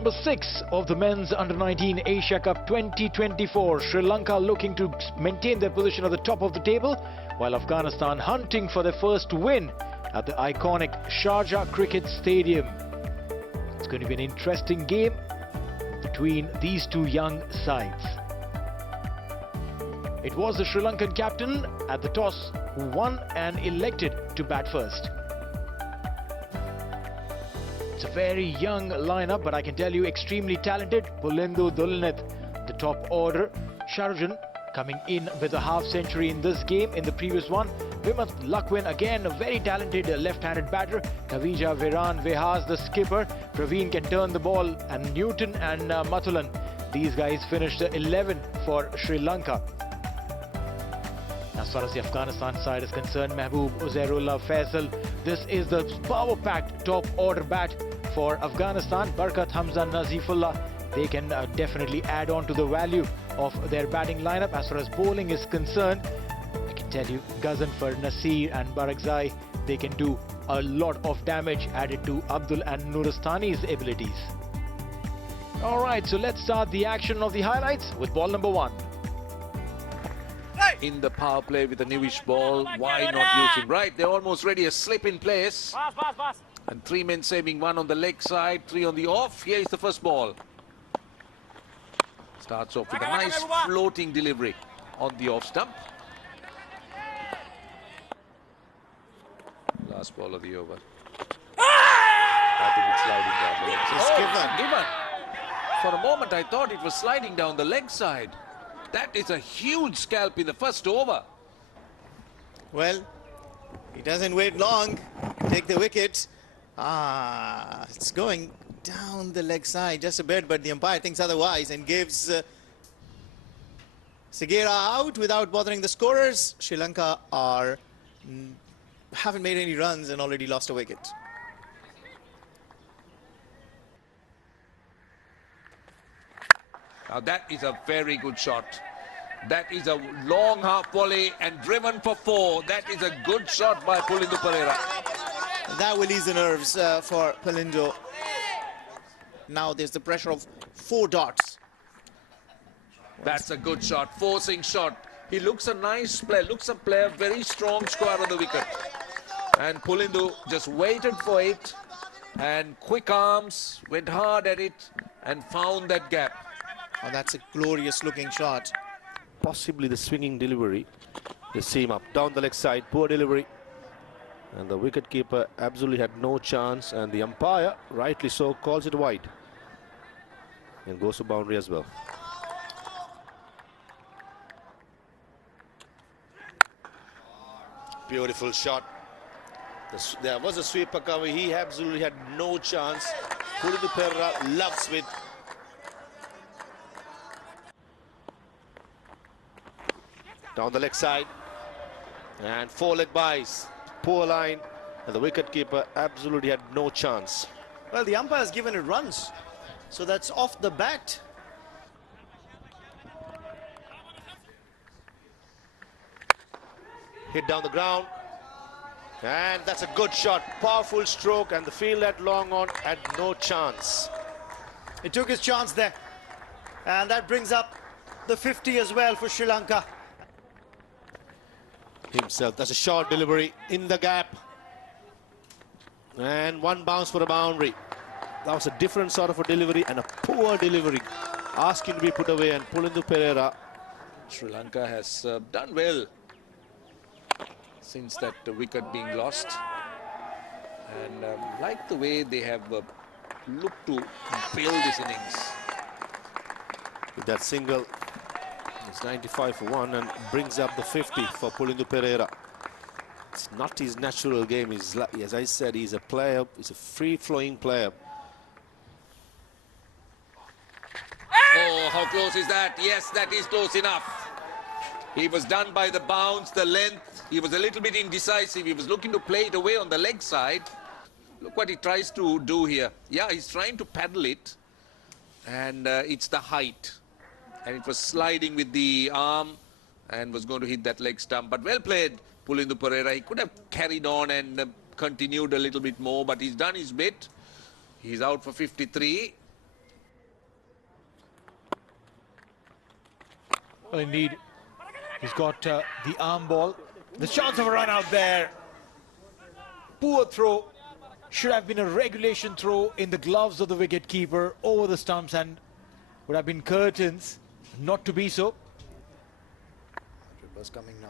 number 6 of the men's under-19 Asia Cup 2024. Sri Lanka looking to maintain their position at the top of the table, while Afghanistan hunting for their first win at the iconic Sharjah Cricket Stadium. It's going to be an interesting game between these two young sides. It was the Sri Lankan captain at the toss who won and elected to bat first. It's a very young lineup, but I can tell you extremely talented. Pulindu Dulneth, the top order. Sharujan coming in with a half century in this game. In the previous one, Vimat Lakwin, again a very talented left-handed batter. Kavija Viran Vehas, the skipper. Praveen can turn the ball, and Newton and Mathulan. These guys finished 11 for Sri Lanka. As far as the Afghanistan side is concerned, Mahbub Uzairullah Faisal, this is the power-packed top order bat for Afghanistan. Barkat Hamza Nazifullah, they can definitely add on to the value of their batting lineup. As far as bowling is concerned, I can tell you Gazanfar, Nasir and Barakzai, they can do a lot of damage added to Abdul and Nuristani's abilities. Alright, so let's start the action of the highlights with ball number 1. In the power play with a newish ball, why not use him? Right, they're almost ready, a slip in place. And 3 men saving, 1 on the leg side, 3 on the off. Here is the first ball. Starts off with a nice floating delivery on the off stump. Last ball of the over. I think it's sliding down the leg side. It's given. For a moment I thought it was sliding down the leg side. That is a huge scalp in the first over. Well, he doesn't wait long. Take the wicket. It's going down the leg side just a bit, but the umpire thinks otherwise and gives Segera out without bothering the scorers. Sri Lanka haven't made any runs and already lost a wicket. Now that is a very good shot. That is a long half volley and driven for 4. That is a good shot by Pulindu Perera. That will ease the nerves for Pulindu. Now there's the pressure of 4 dots. That's a good shot, forcing shot. He looks a nice player, looks a player, very strong square on the wicket. And Pulindu just waited for it and quick arms, went hard at it and found that gap. Oh, that's a glorious looking shot. Possibly the swinging delivery. The seam up, down the leg side, poor delivery. And the wicketkeeper absolutely had no chance, and the umpire, rightly so, calls it wide. And goes to boundary as well. Beautiful shot. There was a sweeper cover. He absolutely had no chance. Pulindu Perera loves with. Down the leg side. And 4-leg buys. Poor line. And the wicketkeeper absolutely had no chance. Well, the umpire has given it runs. So that's off the bat. Hit down the ground. And that's a good shot. Powerful stroke. And the field at long on had no chance. He took his chance there. And that brings up the 50 as well for Sri Lanka. Himself. That's a short delivery in the gap. And 1 bounce for a boundary. That was a different sort of a delivery and a poor delivery. Asking to be put away, and Pulindu Perera. Sri Lanka has done well since that wicket being lost. And like the way they have looked to build this innings. With that single, it's 95 for 1 and brings up the 50 for Pulindu Perera. It's not his natural game. He's, as I said, he's a player. He's a free-flowing player. Oh, how close is that? Yes, that is close enough. He was done by the bounce, the length. He was a little bit indecisive. He was looking to play it away on the leg side. Look what he tries to do here. Yeah, he's trying to paddle it. And it's the height. And it was sliding with the arm and was going to hit that leg stump. But well played, Pulindu Perera. He could have carried on and continued a little bit more, but he's done his bit. He's out for 53. Well, indeed, he's got the arm ball. The chance of a run out there. Poor throw. Should have been a regulation throw in the gloves of the wicket keeper over the stumps, and would have been curtains. Not to be so. Reverse coming now.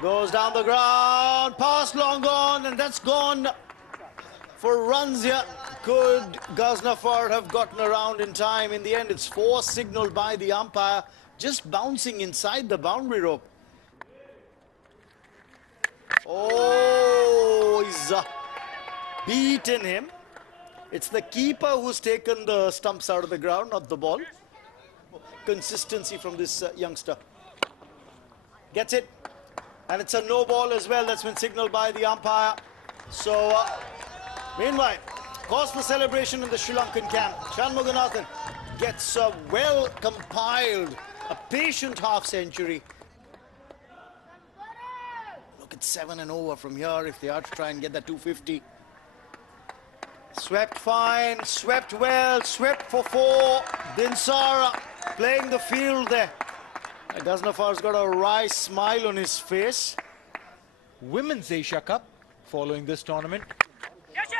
Goes down the ground, pass long gone, and that's gone for runs here. Could Ghaznafar have gotten around in time? In the end, it's 4 signaled by the umpire, just bouncing inside the boundary rope. Oh, he's beaten him. It's the keeper who's taken the stumps out of the ground, not the ball. Consistency from this youngster. Gets it. And it's a no ball as well. That's been signaled by the umpire. So, meanwhile, cause the celebration in the Sri Lankan camp. Shanmuganathan gets a well compiled, a patient half century. Look at 7 and over from here if they are to try and get that 250. Swept fine, swept well, swept for 4. Dinsara playing the field there. Ghaznafar's got a wry smile on his face. Women's Asia Cup following this tournament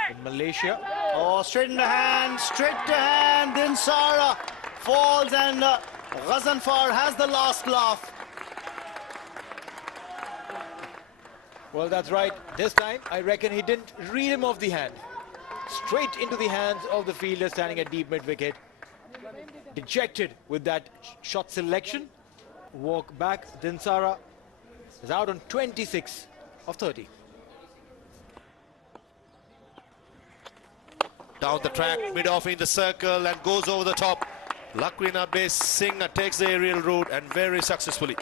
in Malaysia. Oh, straight in the hand, straight to hand. Dinsara falls, and Ghaznafar has the last laugh. Well, that's right. This time, I reckon he didn't read him off the hand. Straight into the hands of the fielder standing at deep mid-wicket. Dejected with that shot selection. Walk back. Dinsara is out on 26 of 30. Down the track, mid-off in the circle, and goes over the top. Lakwin Abhay Singh takes the aerial route, and very successfully.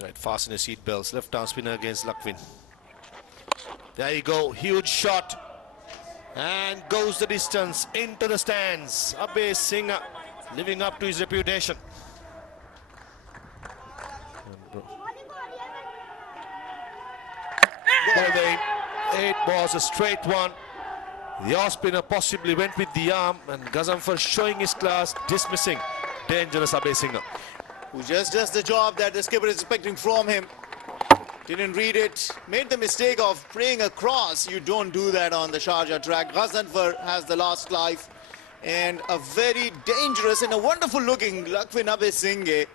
Right, fasten your seat belts. Left arm spinner against Lakwin. There you go, huge shot. And goes the distance into the stands. Abhay Singh living up to his reputation. It was a straight one. The off spinner possibly went with the arm, and Ghaznafar showing his class, dismissing dangerous Abhay Singh. Who just does the job that the skipper is expecting from him. Didn't read it, made the mistake of playing across. You don't do that on the Sharjah track. Ghaznafar has the last life, and a very dangerous and a wonderful looking Lakwin Abhay Singh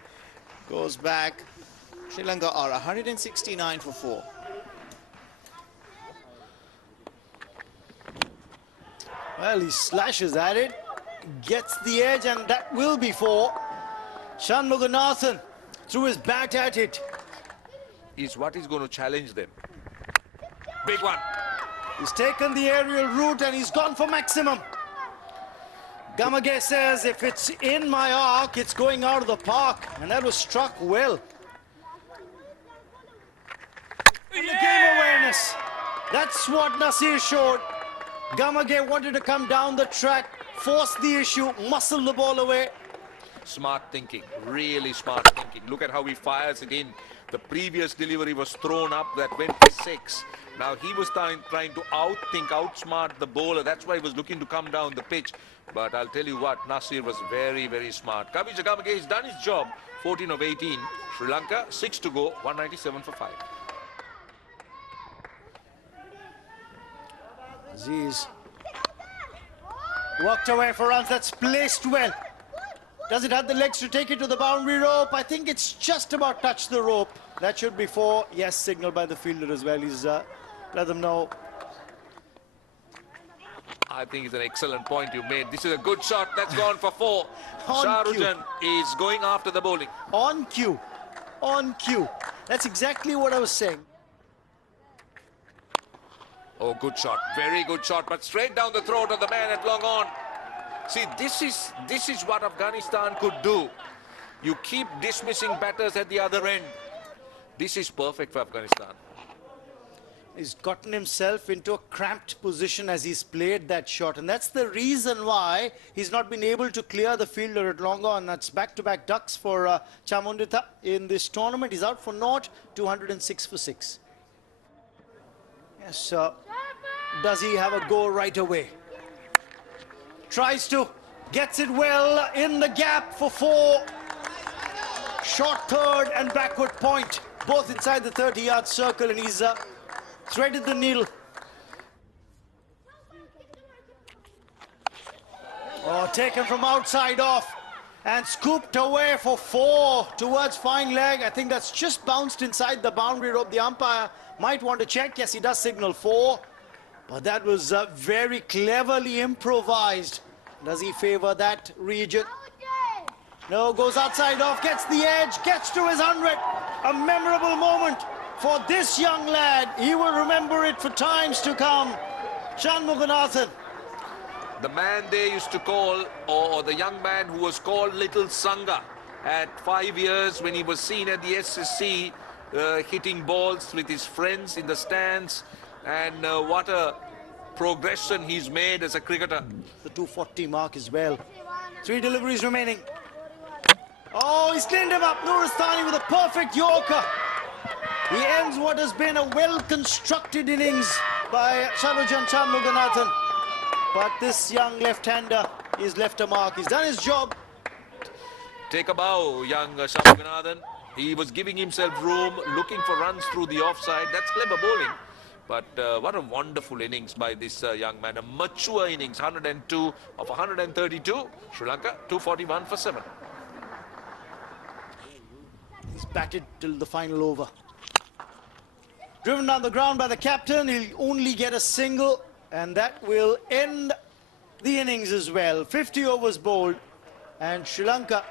goes back. Sri Lanka are 169 for 4. Well, he slashes at it, gets the edge, and that will be 4. Shanmuganathan threw his bat at it. Is what is going to challenge them. Big one. He's taken the aerial route and he's gone for maximum. Gamage says, if it's in my arc, it's going out of the park. And that was struck well. And the game awareness. That's what Nasir showed. Gamage wanted to come down the track, force the issue, muscle the ball away. Smart thinking, really smart thinking. Look at how he fires it in. The previous delivery was thrown up, that went for 6. Now he was trying to outthink, outsmart the bowler. That's why he was looking to come down the pitch. But I'll tell you what, Nasir was very, very smart. Kavija Gamage has done his job. 14 of 18. Sri Lanka, 6 to go, 197 for 5. Aziz walked away for runs. That's placed well. Does it have the legs to take it to the boundary rope? I think it's just about touched the rope. That should be 4. Yes, signaled by the fielder as well. He's let them know. I think it's an excellent point you made. This is a good shot. That's gone for 4. On Shahrukh is going after the bowling. On cue. On cue. That's exactly what I was saying. Oh, good shot. Very good shot. But straight down the throat of the man at long on. See, this is what Afghanistan could do. You keep dismissing batters at the other end. This is perfect for Afghanistan. He's gotten himself into a cramped position as he's played that shot. And that's the reason why he's not been able to clear the fielder at long on. That's back-to-back ducks for Chamunditha in this tournament. He's out for naught, 206 for 6. Yes, does he have a go right away? Tries to, Gets it well in the gap for 4. Short third and backward point, both inside the 30-yard circle, and he's threaded the needle. Oh, taken from outside off and scooped away for 4 towards fine leg. I think that's just bounced inside the boundary rope. The umpire might want to check. Yes, he does signal 4, but that was very cleverly improvised. Does he favor that region? No, goes outside off, gets the edge, gets to his 100. A memorable moment for this young lad. He will remember it for times to come. Shanmuganathan. The man they used to call, or the young man who was called Little Sangha at 5 years when he was seen at the SSC hitting balls with his friends in the stands, and what a progression he's made as a cricketer. The 240 mark as well. 3 deliveries remaining. Oh, he's cleaned him up. Nuristani with a perfect Yorker. He ends what has been a well-constructed innings by Sharujan Shanmuganathan. But this young left-hander is left a mark. He's done his job. Take a bow, young Shanmuganathan. He was giving himself room, looking for runs through the offside. That's clever bowling. But what a wonderful innings by this young man. A mature innings, 102 of 132. Sri Lanka, 241 for 7. He's batted till the final over. Driven down the ground by the captain. He'll only get a single, and that will end the innings as well. 50 overs bowled, and Sri Lanka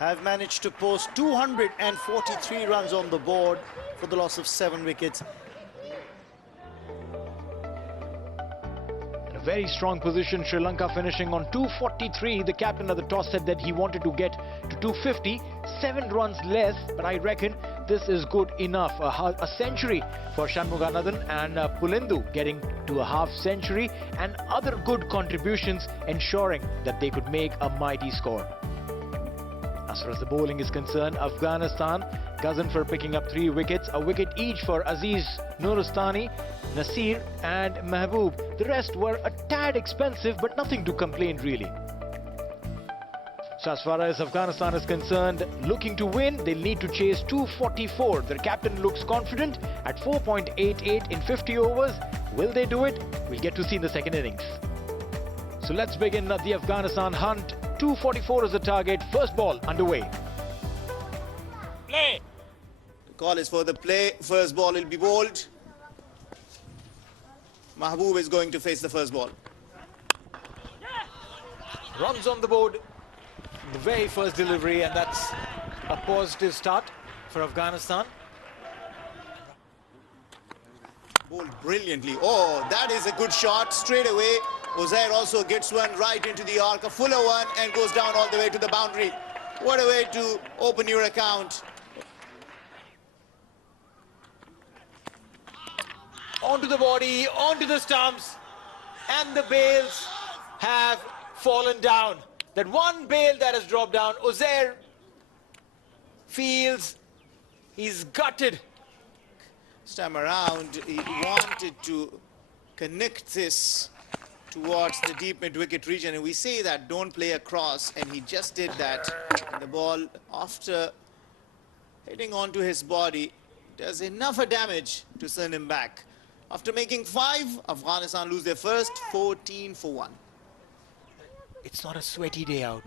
have managed to post 243 runs on the board for the loss of 7 wickets. In a very strong position, Sri Lanka finishing on 243. The captain of the toss said that he wanted to get to 250, 7 runs less, but I reckon this is good enough. A century for Shanmuganathan, and Pulendu getting to a half century, and other good contributions ensuring that they could make a mighty score. As far as the bowling is concerned, Afghanistan, Ghaznafer picking up 3 wickets, a wicket each for Aziz, Nuristani, Nasir and Mahbub. The rest were a tad expensive, but nothing to complain really. So as far as Afghanistan is concerned, looking to win, they'll need to chase 244. Their captain looks confident at 4.88 in 50 overs. Will they do it? We'll get to see in the second innings. So let's begin the Afghanistan hunt. 244 is the target. First ball underway. The call is for the play. First ball will be bowled. Mahbub is going to face the first ball. Runs on the board. The very first delivery, and that's a positive start for Afghanistan. Bowled brilliantly. Oh, that is a good shot straight away. Uzair also gets one right into the arc, a fuller one, and goes down all the way to the boundary. What a way to open your account. Onto the body, onto the stumps, and the bails have fallen down. That one bail that has dropped down, Uzair feels he's gutted. This time around, he wanted to connect this towards the deep mid-wicket region, and we say that don't play across, and he just did that. And the ball, after hitting onto his body, does enough damage to send him back. After making 5, Afghanistan lose their first, 14 for 1. It's not a sweaty day out.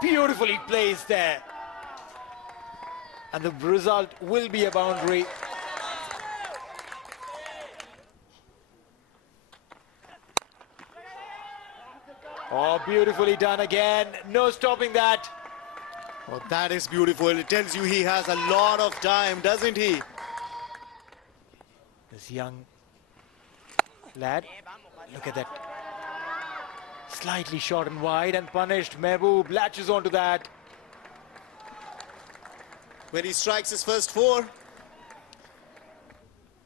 Beautifully placed there. And the result will be a boundary. Oh, beautifully done again. No stopping that. Oh, that is beautiful. It tells you he has a lot of time, doesn't he? This young lad, look at that. Slightly short and wide and punished. Mahbub latches onto that. When he strikes his first 4.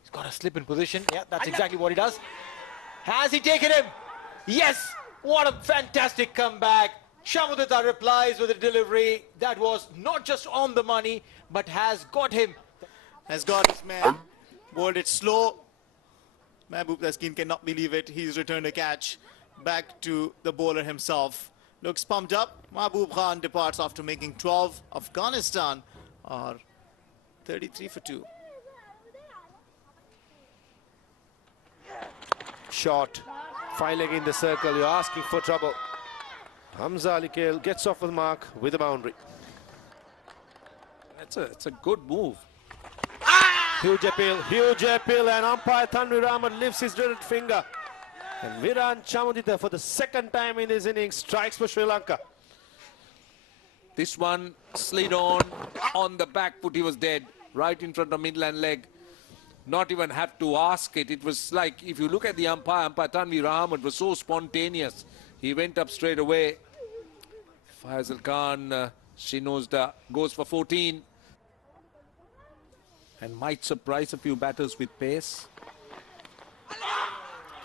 He's got a slip in position. Yeah, that's exactly what he does. Has he taken him? Yes! What a fantastic comeback. Shamudita replies with a delivery that was not just on the money, but has got him. Has got his man. Bowled it slow. Mahbub Taskin cannot believe it. He's returned a catch. back to the bowler himself. Looks pumped up. Mahbub Khan departs after making 12. Afghanistan are 33 for 2. Shot, 5 leg in the circle, you're asking for trouble. Hamza Ali Khail gets off the mark with a boundary. It's a good move. Huge appeal, and umpire Tanvir Ahmed lifts his dreaded finger. And Viran Chamudita, for the second time in this innings, strikes for Sri Lanka. This one slid on the back foot. He was dead, right in front of midland leg. Not even had to ask it. It was like, if you look at the umpire Tanvir Ahmed was so spontaneous. He went up straight away. Faisal Khan, Shinozda goes for 14. And might surprise a few batters with pace.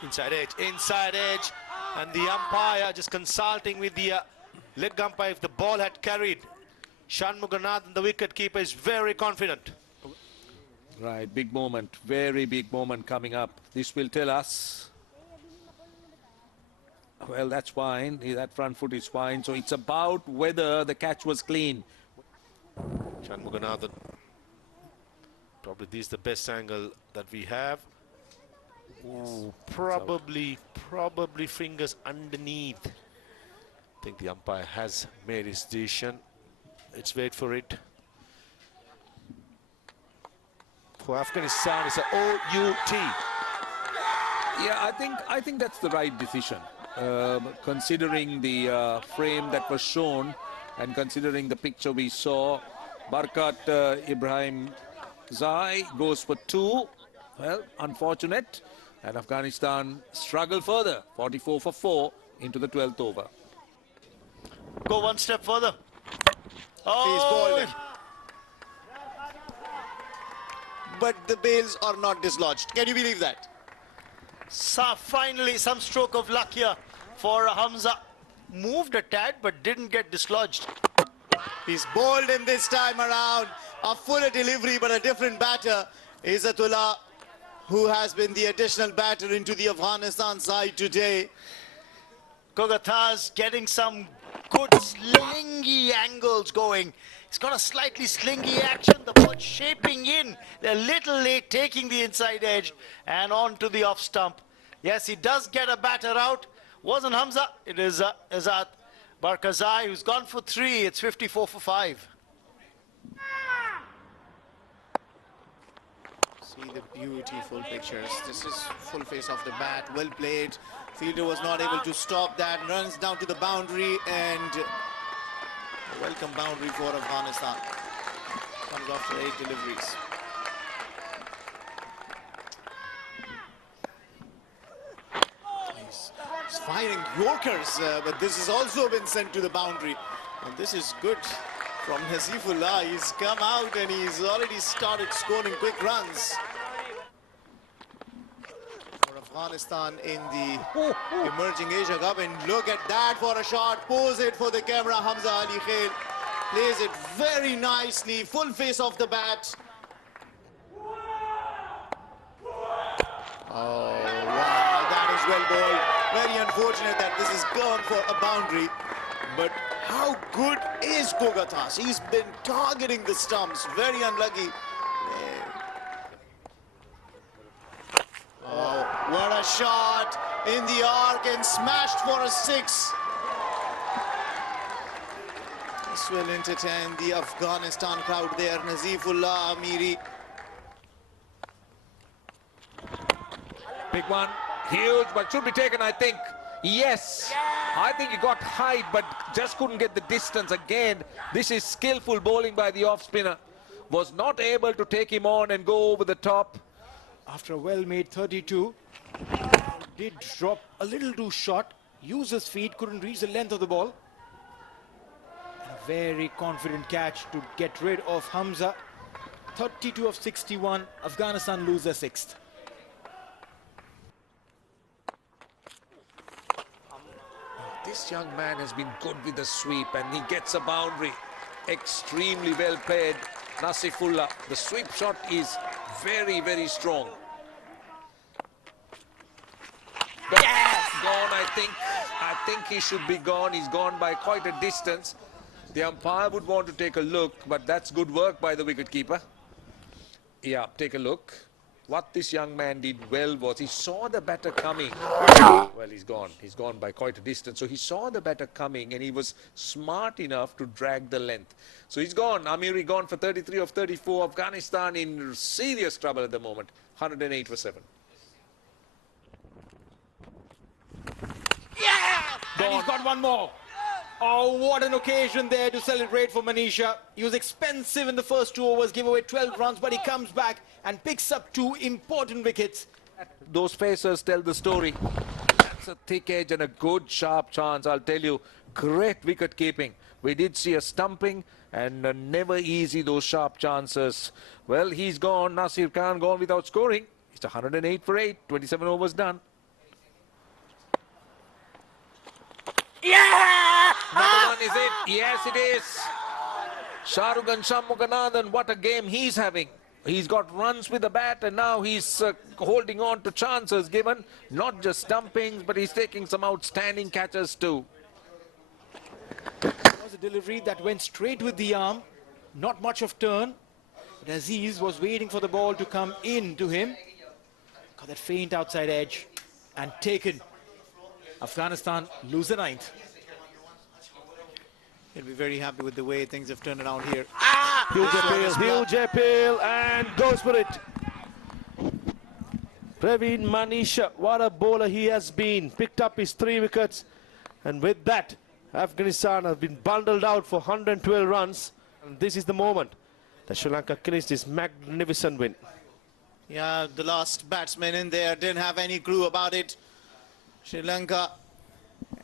Inside edge, and the umpire just consulting with the leg umpire if the ball had carried. Shanmuganathan, the wicket keeper, is very confident. Right, big moment, very big moment coming up. This will tell us. Well, that's fine. That front foot is fine. So it's about whether the catch was clean. Shanmuganathan. Probably this is the best angle that we have. Ooh, probably fingers underneath. I think the umpire has made his decision. Let's wait for it. For Afghanistan, it's an OUT. Yeah, I think that's the right decision. Considering the frame that was shown and considering the picture we saw, Barkat Ibrahim Zai goes for 2. Well, unfortunate. And Afghanistan struggle further. 44 for 4 into the 12th over. Go one step further. He's bowled him. But the bails are not dislodged. Can you believe that? Finally, some stroke of luck here for Hamza. Moved a tad, but didn't get dislodged. He's bowled him this time around. A fuller delivery, but a different batter. Izzatullah, who has been the additional batter into the Afghanistan side today. Kogatha's getting some good slingy angles going. He's got a slightly slingy action. The ball shaping in. They're a little late taking the inside edge and on to the off stump. Yes, he does get a batter out. Wasn't Hamza. It is Izzat Barkazai, who's gone for 3. It's 54 for 5. See the beautiful pictures. This is full face off the bat. Well played. Fielder was not able to stop that. Runs down to the boundary, and a welcome boundary for Afghanistan. Comes after 8 deliveries. He's firing Yorkers, but this has also been sent to the boundary. And this is good from Nazifullah. He's come out and he's already started scoring quick runs. Afghanistan in the emerging Asia Cup, and look at that for a shot. Pose it for the camera. Hamza Ali Khail plays it very nicely, full face off the bat. Oh wow, that is well bowled. Very unfortunate that this is gone for a boundary, but how good is Kogathas? He's been targeting the stumps. Very unlucky. What a shot in the arc and smashed for a 6. This will entertain the Afghanistan crowd there. Nazifullah Amiri. Big one, huge, but should be taken, I think. Yes, I think he got height, but just couldn't get the distance. Again, this is skillful bowling by the off spinner. Was not able to take him on and go over the top. After a well-made 32, did drop a little too short, used his feet, couldn't reach the length of the ball. And a very confident catch to get rid of Hamza. 32 of 61, Afghanistan lose their 6th. This young man has been good with the sweep, and he gets a boundary. Extremely well played, Nasifullah. The sweep shot is very, very strong. But gone, I think. I think he should be gone. He's gone by quite a distance. The umpire would want to take a look, but that's good work by the wicketkeeper. Yeah, take a look. What this young man did well was he saw the batter coming. Well, he's gone. He's gone by quite a distance. So he saw the batter coming and he was smart enough to drag the length. So he's gone. Amiri gone for 33 of 34. Afghanistan in serious trouble at the moment. 108 for 7. And he's got one more. Oh, what an occasion there to celebrate for Manisha. He was expensive in the first 2 overs, gave away 12 runs, but he comes back and picks up 2 important wickets. Those facers tell the story. That's a thick edge and a good sharp chance, I'll tell you. Great wicket keeping. We did see a stumping and never easy those sharp chances. Well, he's gone. Nasir Khan gone without scoring. It's 108 for 8. 27 overs done. Yeah! Another one, is it? Yes, it is. Shahrukh Shanmuganathan, what a game he's having. He's got runs with the bat and now he's holding on to chances given. Not just stumpings, but he's taking some outstanding catches too. It was a delivery that went straight with the arm. Not much of turn. But Aziz was waiting for the ball to come in to him. Got that faint outside edge and taken. Afghanistan lose the 9th. He'll be very happy with the way things have turned around here. Huge appeal and goes for it. Praveen Manisha, what a bowler he has been. Picked up his 3 wickets. And with that, Afghanistan have been bundled out for 112 runs. And this is the moment that Sri Lanka clinched this magnificent win. Yeah, the last batsman in there didn't have any clue about it. Sri Lanka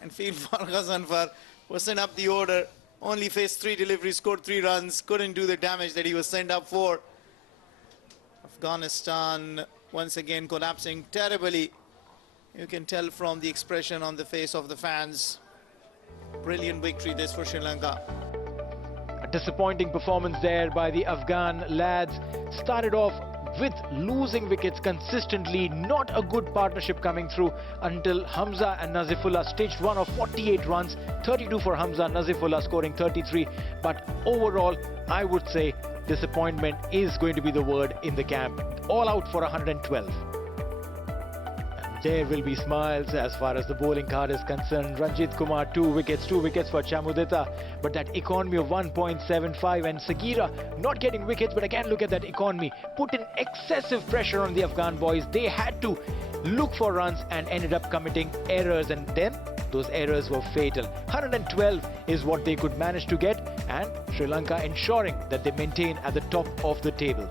and Field Farkas Anwar was sent up the order. Only faced 3 deliveries, scored 3 runs. Couldn't do the damage that he was sent up for. Afghanistan once again collapsing terribly. You can tell from the expression on the face of the fans. Brilliant victory this for Sri Lanka. A disappointing performance there by the Afghan lads. Started off with losing wickets consistently. Not a good partnership coming through until Hamza and Nazifullah stitched one of 48 runs. 32 for Hamza, Nazifullah scoring 33. But overall, I would say disappointment is going to be the word in the camp. All out for 112. There will be smiles as far as the bowling card is concerned. Ranjit Kumar, 2 wickets for Chamudita. But that economy of 1.75 and Sagira not getting wickets. But again, look at that economy. Put in excessive pressure on the Afghan boys. They had to look for runs and ended up committing errors. And then those errors were fatal. 112 is what they could manage to get. And Sri Lanka ensuring that they maintain at the top of the table.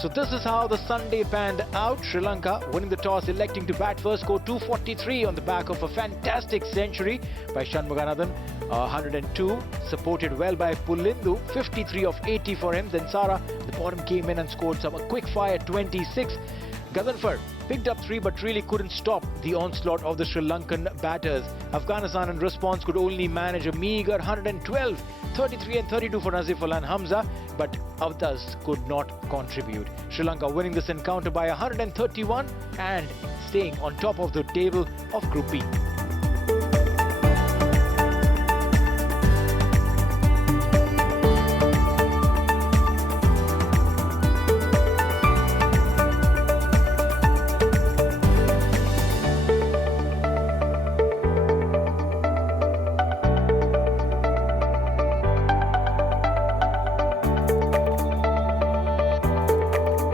So this is how the Sunday panned out. Sri Lanka winning the toss, electing to bat first, score 243 on the back of a fantastic century by Shanmuganathan. 102, supported well by Pulindu, 53 of 80 for him. Then Sara, the bottom, came in and scored some quick fire 26. Gangadhar picked up 3 but really couldn't stop the onslaught of the Sri Lankan batters. Afghanistan in response could only manage a meager 112, 33 and 32 for Nazifullah and Hamza, but others could not contribute. Sri Lanka winning this encounter by 131 and staying on top of the table of Group B.